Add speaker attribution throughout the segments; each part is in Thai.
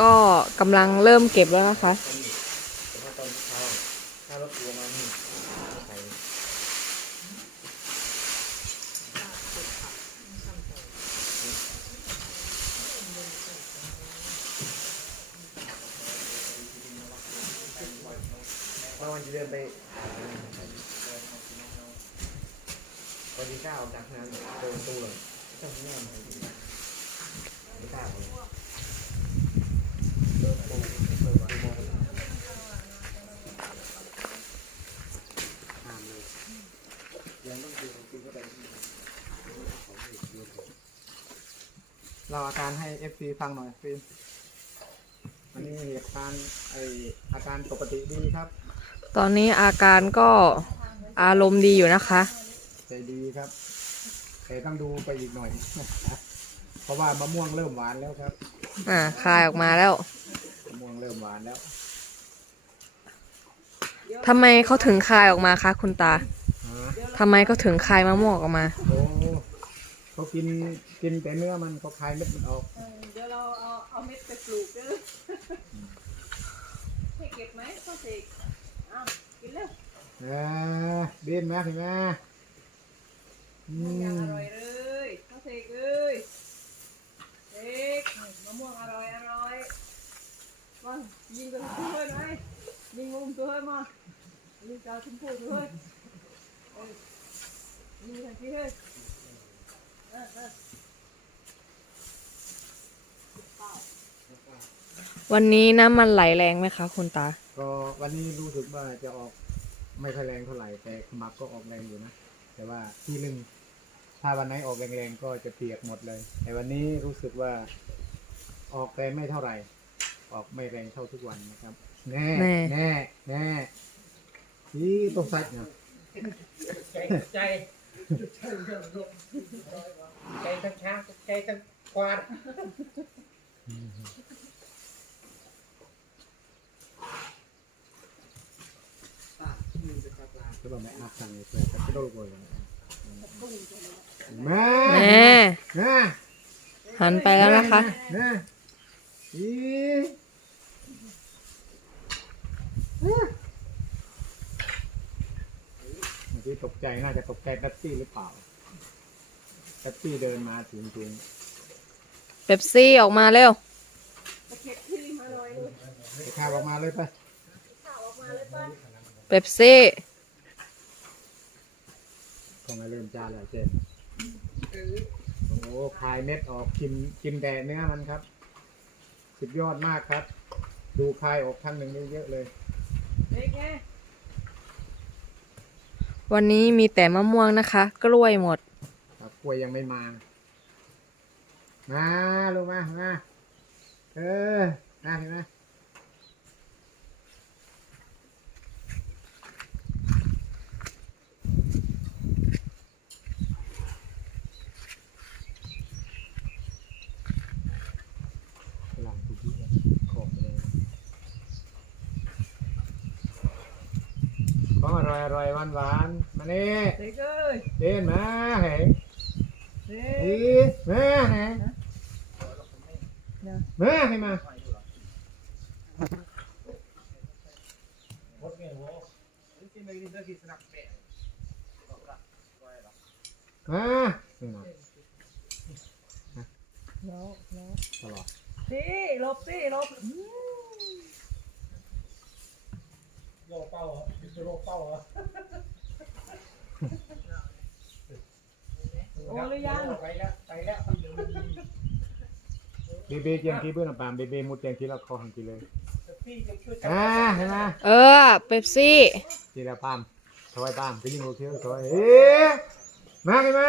Speaker 1: ก็กำลังเริ่มเก็บแล้วนะคะ
Speaker 2: เช้าถ้ารถทัวร์มานี่ใส่ว่ามันจะเดินไปพอดีก้าวออกจากงานเดินตู้เลยเจ้าแม่มาดีไม่กล้าเลย เราอาการให้ FC ฟังหน่อยฟิล์มวันนี้เหตุการณ์ไออาการปกติดีครับ
Speaker 1: ตอนนี้อาการก็อารมณ์ดีอยู่นะคะ
Speaker 2: ใจดีครับแต่ต้องดูไปอีกหน่อย เพราะว่ามะม่วงเริ่มหวานแล้วครับ
Speaker 1: อ่าคายออกมาแล้ว
Speaker 2: มะม่วงเริ่มหวานแล้ว
Speaker 1: ทำไมเขาถึงคายออกมาคะคุณตา
Speaker 2: ฮะ
Speaker 1: ทำไมเขาถึงคายมะม่วงออกมา
Speaker 2: โอ้เขากินกินแต่เนื้อมันเขาคายเม็ดมันออก
Speaker 3: เดี๋ยวเราเอาเอาเม็ดไปปลูกเด้อให้เก็บไหมข้าวเสกอ้าวกินเร็ว
Speaker 2: นะเด่นนะเห็นไหมอื
Speaker 3: อย่าง
Speaker 2: ม
Speaker 3: อร่อยเลยข้าวเสกเลยเสกมะม่วงอร่อยอร่อยมายิงตัวช่วยหน่อยยิงมุมตัวให้มายิงกาวชมพูตัวให้เออ ยิงทันทีเลยเออเออ
Speaker 1: วันนี้น้ำมันไหลแรงไหมคะคุณตา
Speaker 2: ก็วันนี้รู้สึกว่าจะออกไม่ค่อยแรงเท่าไหร่แต่ขมักก็ออกแรงอยู่นะ แต่ว่าที่ลึงถ้าวันไหนออกแรงๆก็จะเปียกหมดเลย แต่วันนี้รู้สึกว่าออกแรงไม่เท่าไหร่ ออกไม่แรงเท่าทุกวันนะครับ แน่
Speaker 1: แน่
Speaker 2: แน่แน่นี่ต้องใส่เนาะ
Speaker 4: ใจใจใจทั้งช้างใจทั้งควาน
Speaker 2: ก็บอกไม่อาบสั่งเลยเพื่อจะกระโดดเลยแม่
Speaker 1: แม่
Speaker 2: แม่
Speaker 1: หันไปแล้วนะคะ
Speaker 2: แม่อี เมื่อกี้ตกใจน่าจะตกใจแท็กซี่หรือเปล่าแท็กซี่เดินมาถึงถึง
Speaker 1: เป๊ปซี่ออกมาเร็ว
Speaker 3: ตะเข็บที่มาหน่อยเลย
Speaker 2: ไปข้าวออกมาเลยไป
Speaker 3: ข่าวออกมาเลยป่ะ
Speaker 1: เป๊ปซี่
Speaker 2: ก็มาเริ่มจ้าแล้วเจนโอ้โหคายเม็ดออกกินกินแต่เนื้อมันครับ สุดยอดมากครับ ดูคายออกครั้งหนึ่งเยอะๆเลย
Speaker 3: เด็กไง
Speaker 1: วันนี้มีแต่มะม่วงนะคะ กล้วยหมด
Speaker 2: ครับกล้วยยังไม่มา มาลูกมา มา เออมาเห็นไหมหลังทุกที่ขอบเลยของอร่อยอร่อยหวานหวาน มาเนี่
Speaker 3: เด็กเอ้ย
Speaker 2: เดินมาเห็น
Speaker 3: เด็
Speaker 2: อี
Speaker 3: ก
Speaker 2: มาเห็นมาให้มา
Speaker 4: รถเงี้ยโว้ที่ไม่ได้เลือกที่สนับแปะ
Speaker 2: มานี่นะ
Speaker 3: แล้วแล้ว
Speaker 2: ตลอด
Speaker 3: สิลบสิลบ
Speaker 4: โลเป้าเหรอคือโลเป้าเหรอ
Speaker 3: โอ้หรือยัง
Speaker 4: ไปแล้วไปแล้ว
Speaker 2: เบเบ้เจียงที่เพื่อนปามเบเบ้มุดเจียงที่เราคอหังกีเลยอ่าเห็นไหม
Speaker 1: เออเป๊ปซี่
Speaker 2: ทีละปามถอยปามไปยิงโอเคถอยเอ๊ะมาขึ้นมา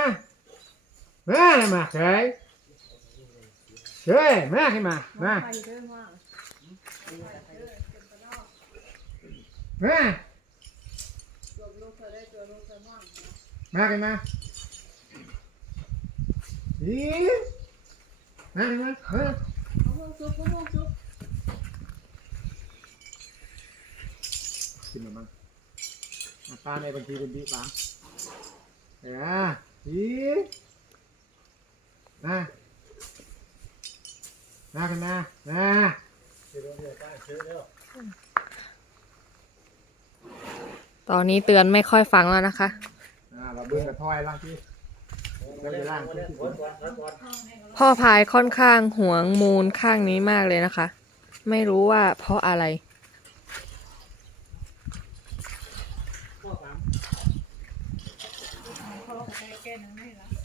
Speaker 2: มาให้มาเฉยเฉยมาขึ้นมามา
Speaker 3: มา
Speaker 2: มา
Speaker 3: จบลูกเธอได้ตัวลูกเธอมั่ง
Speaker 2: มา นมาอีมามาเฮ้ย
Speaker 3: มะม่วงซุปมะม่วงซุป
Speaker 2: กินหรือมั้งป้าในบัญชีเป็นบีป้าเอ้ยอีมามาขึ้นมามา
Speaker 4: เดี๋ยวเดี๋ยวได้ซื้อแล้ว
Speaker 1: ตอนนี้เตือนไม่ค่อยฟังแล้วนะคะ
Speaker 2: อ่าเราเบิ่งกับถ้อยล่างที่
Speaker 4: เดี๋ยวจะล่างที่ก่อนก่อนก่อน
Speaker 1: พ่อพายค่อนข้างหวงมูลข้างนี้มากเลยนะคะ ไม่รู้ว่าเพราะอะไร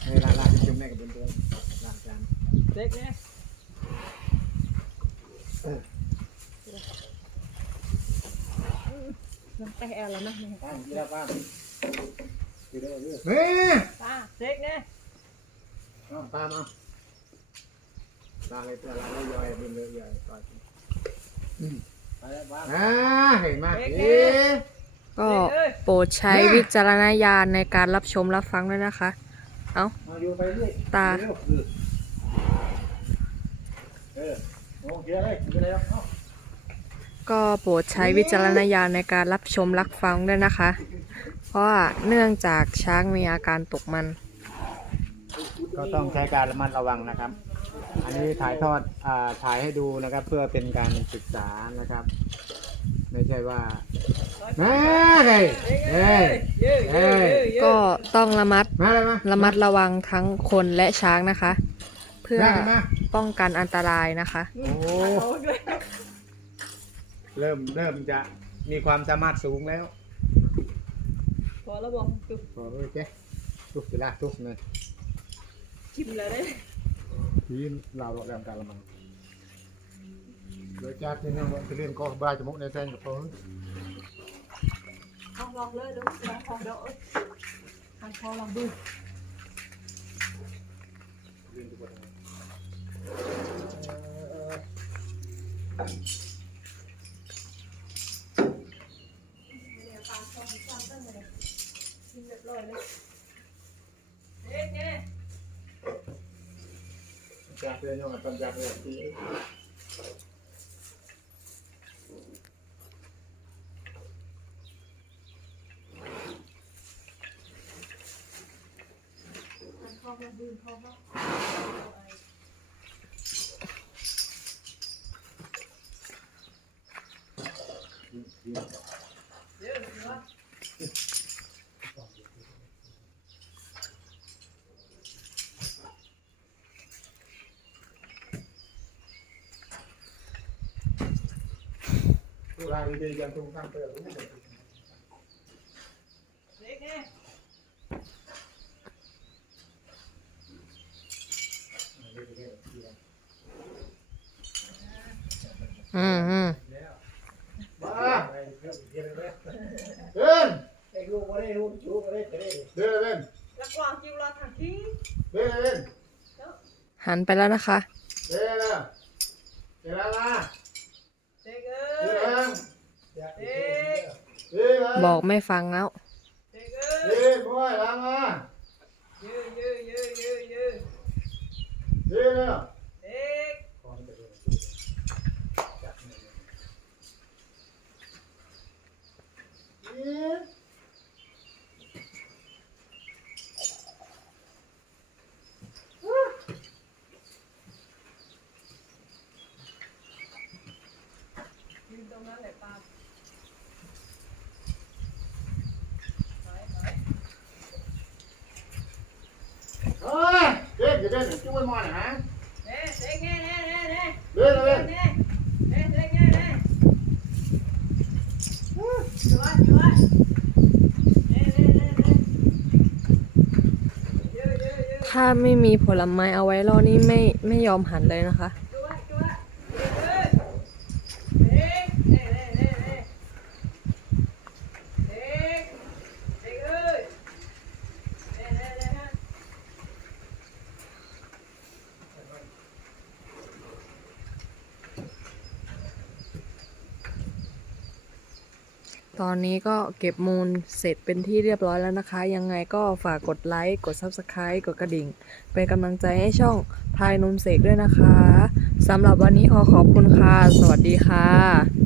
Speaker 2: ในร้านล่างที่แม่กับเพื่อนๆล้างจาน
Speaker 3: เด็กเนี่ยน้ำแตะแล้วนะ
Speaker 4: บ้าเยอะป้าเฮ้ย
Speaker 3: ป้าเด็กเนี่ย
Speaker 2: เอาตามเอาตามเลยเพื่อนเราไม่ย่อยเบิ่งเลยย่อยต่อย
Speaker 4: ไปแล้วบ้าน
Speaker 2: อ่าเห็นไหมเอ๊ะ
Speaker 1: ก็โปรดใช้วิจารณญาณในการรับชมรับฟังด้วยนะคะ เอา
Speaker 4: มาอยู่ไปเรื่อย
Speaker 1: ตา
Speaker 4: เร็วเออเออโอเคเลยไม่เป็นไรหรอกเอ้า
Speaker 1: ก็โปรดใช้วิจารณญาณในการรับชมรับฟังด้วยนะคะ เพราะว่าเนื่องจากช้างมีอาการตกมัน
Speaker 2: ก็ต้องใช้การระมัดระวังนะครับ อันนี้ถ่ายทอดอ่าถ่ายให้ดูนะครับ เพื่อเป็นการศึกษานะครับ ไม่ใช่ว่าแม่เฮ้ยเฮ้ยเอ้ย
Speaker 1: ก็ต้องระมัด
Speaker 2: มาเลยมา
Speaker 1: ระมัดระวังทั้งคนและช้างนะคะ เพื่อ
Speaker 2: ได้มา
Speaker 1: ป้องกันอันตรายนะคะ
Speaker 2: โอ้เริ่มเริ่มจะมีความสามารถสูงแล้ว
Speaker 3: พอแล้วบอกจุ๊บ
Speaker 2: โอ้ยเจ๊ทุกสิละทุกเลย
Speaker 3: ชิมเลยได้
Speaker 2: ทีเราเราแรงการละมังโดยจากที่นี่มันจะเล่นก็บาย
Speaker 3: Similares. Sí, la ropa de calamán. Lo ya tiene un buen cliente con ba chấm này tên của tôi. Không lọt lên đúng là không đỡ. Ăn khó làm vui. Thank you.
Speaker 2: จากเรื่องยังไงตอนจากเรื่องที่ ผู้รายดีๆยังคงตั้งเตือนรู้หมด
Speaker 3: เด็กเนี่ย
Speaker 1: อืมอืม
Speaker 2: มา
Speaker 4: ไปเรื่อยเรื่อยเรื่ อย
Speaker 2: เดิน
Speaker 4: ไอ้ลูกมาได้ลูกลูกมาได้จะได้
Speaker 2: เดินเดิน
Speaker 3: แล้วกวางจิ้วรอทางที่
Speaker 2: เดินเดิน
Speaker 1: หันไปแล้วนะคะ
Speaker 2: เดินเดินเดินแล้วนะ
Speaker 3: เด็กเอ้
Speaker 2: เดิ
Speaker 3: ย
Speaker 2: น
Speaker 4: อยากเด็ก
Speaker 2: เดิน
Speaker 1: บอกไม่ฟังแล้ว
Speaker 3: เด็กเอ้ย
Speaker 2: เดินพ่อยล้างมา
Speaker 3: ยืดยืดยืดยืดยืด
Speaker 2: เดินเดิน
Speaker 3: เด็ก
Speaker 4: ยจับมือ
Speaker 3: ยืนตรงนั้นแหละปาไปไป
Speaker 2: เฮ้ยเดินเดินช่วยมอหน่อยฮะ
Speaker 3: เน่เด็กเน่เน่เน่เน่
Speaker 2: เดินเดิน
Speaker 3: เน่เน่เด็กเน่เน่ ช่วยช่วยเน่เน่เน่เน่ยืดยืดยืด
Speaker 1: ถ้าไม่มีผลไม้เอาไว้รอนี่ไม่ไม่ยอมหันเลยนะคะ
Speaker 3: ช่วยช่วยยืดเด็กเน่เน่เน่เน่เด็กเด็กเอ้ยเน่เน่เน่ฮะ
Speaker 1: ตอนนี้ก็เก็บมูลเสร็จเป็นที่เรียบร้อยแล้วนะคะ ยังไงก็ฝากกดไลค์กด Subscribe กดกระดิ่ง เป็นกำลังใจให้ช่องพายนมเสกด้วยนะคะสำหรับวันนี้ขอขอบคุณค่ะ สวัสดีค่ะ